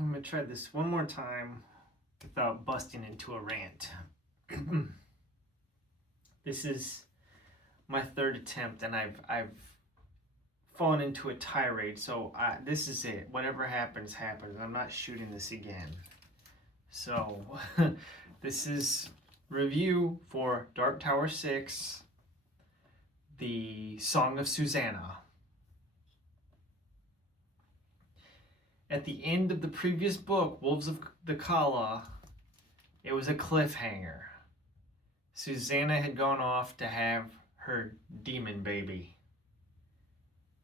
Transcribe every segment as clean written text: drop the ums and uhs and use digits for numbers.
I'm going to try this one more time without busting into a rant. This is my third attempt, and I've fallen into a tirade. So this is it. Whatever happens, happens. I'm not shooting this again. So this is review for Dark Tower 6, the Song of Susannah. At the end of the previous book, Wolves of the Kala, it was a cliffhanger. Susannah had gone off to have her demon baby,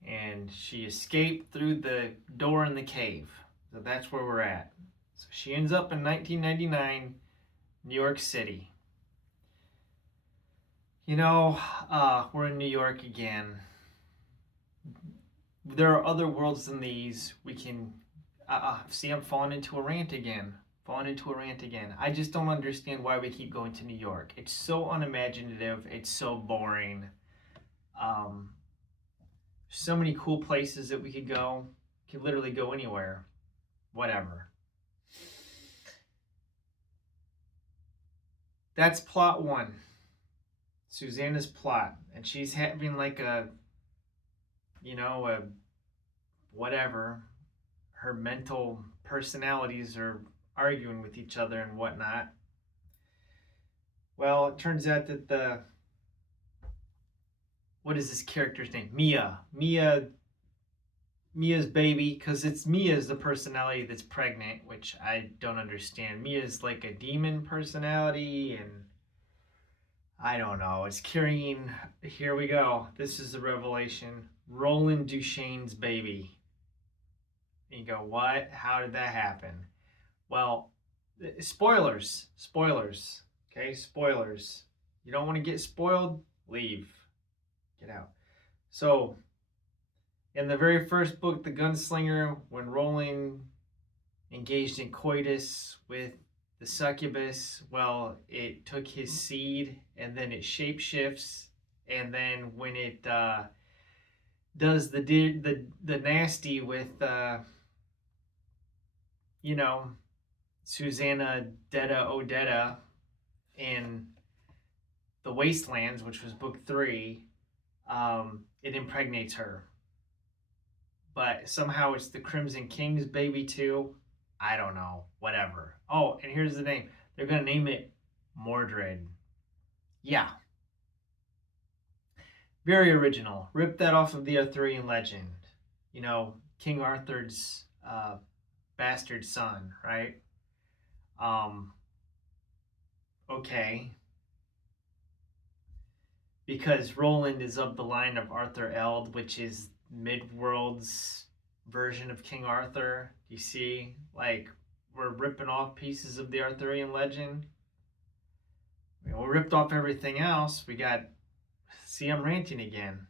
and she escaped through the door in the cave. So that's where we're at. So she ends up in 1999, New York City. We're in New York again. There are other worlds than these. We can see, I'm falling into a rant again. I just don't understand why we keep going to New York. It's so unimaginative. It's so boring. So many cool places that we could go. Could literally go anywhere. Whatever. That's plot one. Susannah's plot. And she's having like a whatever. Her mental personalities are arguing with each other and whatnot. Well, it turns out that what is this character's name? Mia's baby, because it's Mia's the personality that's pregnant, which I don't understand. Mia's like a demon personality, and I don't know. It's carrying, here we go. This is the revelation. Roland Duchesne's baby. And you go, what? How did that happen? Well, spoilers. Okay, spoilers. You don't want to get spoiled? Leave. Get out. So, in the very first book, The Gunslinger, when Roland engaged in coitus with the succubus, well, it took his seed, and then it shapeshifts, and then when it does the nasty with Susannah Detta Odetta in the Wastelands, which was book 3, it impregnates her. But somehow it's the Crimson King's baby too. I don't know. Whatever. Oh, and here's the name. They're going to name it Mordred. Yeah. Very original. Ripped that off of the Arthurian legend. King Arthur's bastard son, right? Okay. Because Roland is of the line of Arthur Eld, which is Midworld's version of King Arthur. You see, like, we're ripping off pieces of the Arthurian legend. We ripped off everything else. See, I'm ranting again.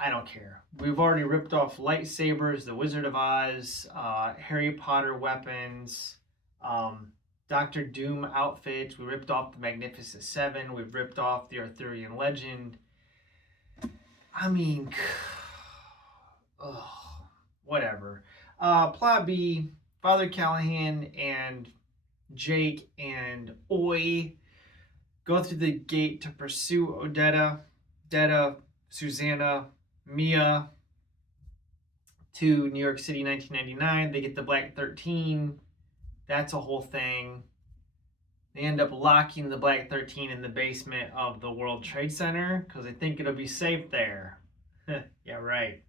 I don't care. We've already ripped off lightsabers, the Wizard of Oz, Harry Potter weapons, Doctor Doom outfits. We ripped off the Magnificent Seven. We've ripped off the Arthurian legend. I mean, whatever. Plot B, Father Callahan and Jake and Oi go through the gate to pursue Odetta, Susannah, Mia to New York City, 1999. They get the Black 13. That's a whole thing. They end up locking the Black 13 in the basement of the World Trade Center because they think it'll be safe there. Yeah, right.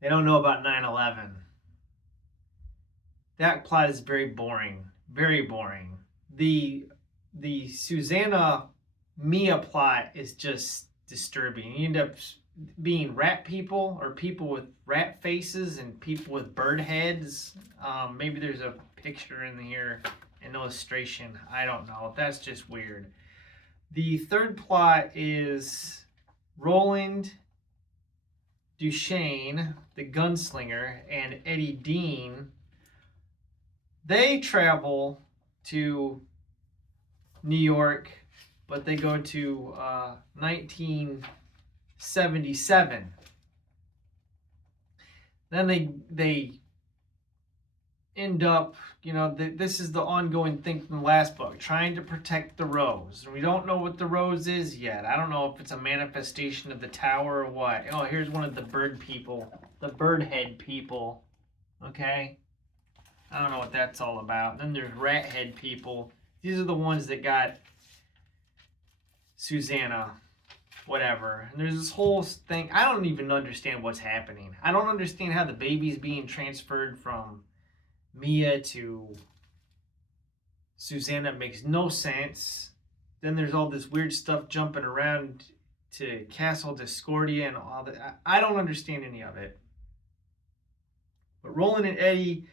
They don't know about 9/11. That plot is very boring. Very boring. The Susannah Mia plot is just disturbing. You end up being rat people, or people with rat faces, and people with bird heads. Maybe there's a picture in here, an illustration. I don't know. That's just weird. The third plot is Roland Duchesne, the gunslinger, and Eddie Dean. They travel to New York, but they go to 1977. Then they end up, this is the ongoing thing from the last book, trying to protect the rose. We don't know what the rose is yet. I don't know if it's a manifestation of the tower or what. Oh, here's one of the bird people, the bird head people. Okay? I don't know what that's all about. Then there's rat head people. These are the ones that got Susannah, whatever. And there's this whole thing. I don't even understand what's happening. I don't understand how the baby's being transferred from Mia to Susannah. It makes no sense. Then there's all this weird stuff jumping around to Castle Discordia and all that. I don't understand any of it. But Roland and Eddie,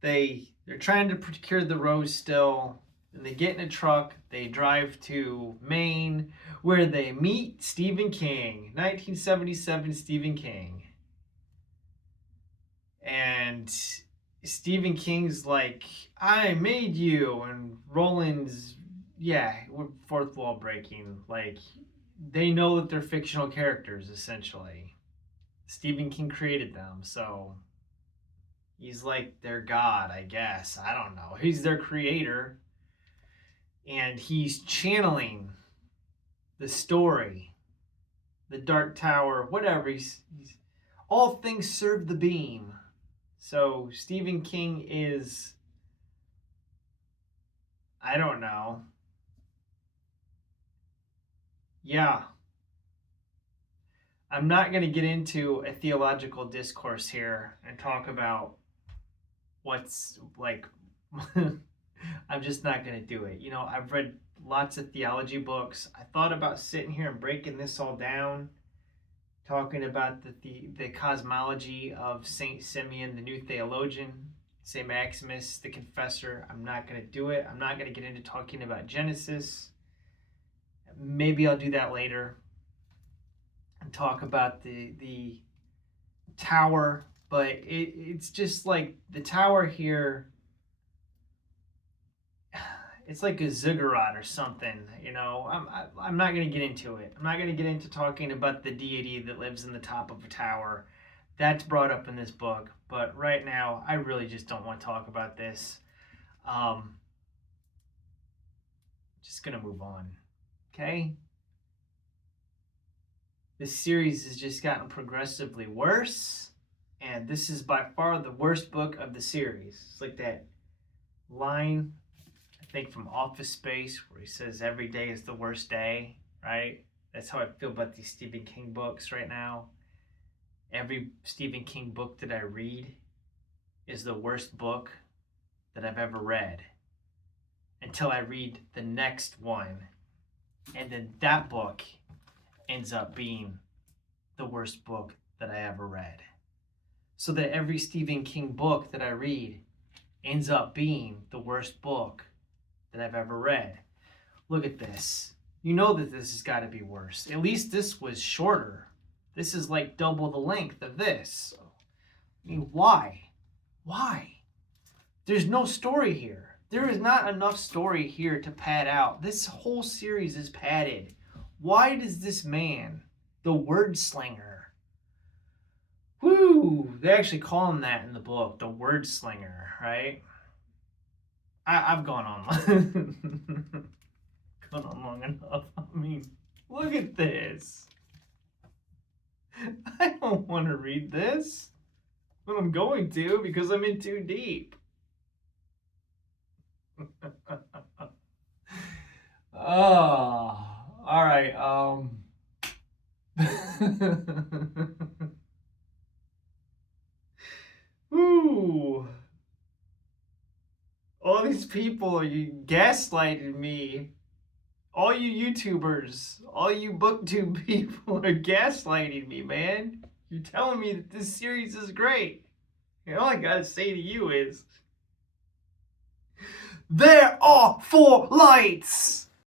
they're trying to procure the rose still. And they get in a truck. They drive to Maine, where they meet Stephen King, 1977 Stephen King. And Stephen King's like, I made you. And Roland's, yeah, fourth wall breaking. Like, they know that they're fictional characters, essentially. Stephen King created them, so he's like their god, I guess. I don't know. He's their creator. And he's channeling the story, the Dark Tower, whatever. He's all things serve the beam. So Stephen King is, I don't know. Yeah. I'm not going to get into a theological discourse here and talk about what's like. I'm just not going to do it. I've read lots of theology books. I thought about sitting here and breaking this all down, talking about the cosmology of Saint Simeon, the new theologian, Saint Maximus, the confessor. I'm not going to do it. I'm not going to get into talking about Genesis. Maybe I'll do that later and talk about the tower. But it's just like the tower here, it's like a ziggurat or something, I'm not going to get into it. I'm not going to get into talking about the deity that lives in the top of a tower. That's brought up in this book, but right now I really just don't want to talk about this. Just going to move on. Okay? This series has just gotten progressively worse, and this is by far the worst book of the series. It's like that line, I think, from Office Space, where he says every day is the worst day, right? That's how I feel about these Stephen King books right now. Every Stephen King book that I read is the worst book that I've ever read until I read the next one. And then that book ends up being the worst book that I ever read. So that every Stephen King book that I read ends up being the worst book that I've ever read. Look at this. You know that this has got to be worse. At least this was shorter. This is like double the length of this. I mean, why? Why? There's no story here. There is not enough story here to pad out. This whole series is padded. Why does this man, the word slinger, they actually call him that in the book, the word slinger, right? I've gone on long enough. I mean, look at this. I don't want to read this, but I'm going to because I'm in too deep. Oh, all right. Ooh. All these people, you gaslighted me. All you YouTubers, all you booktube people are gaslighting me, man. You're telling me that this series is great. And all I gotta say to you is, there are 4 lights!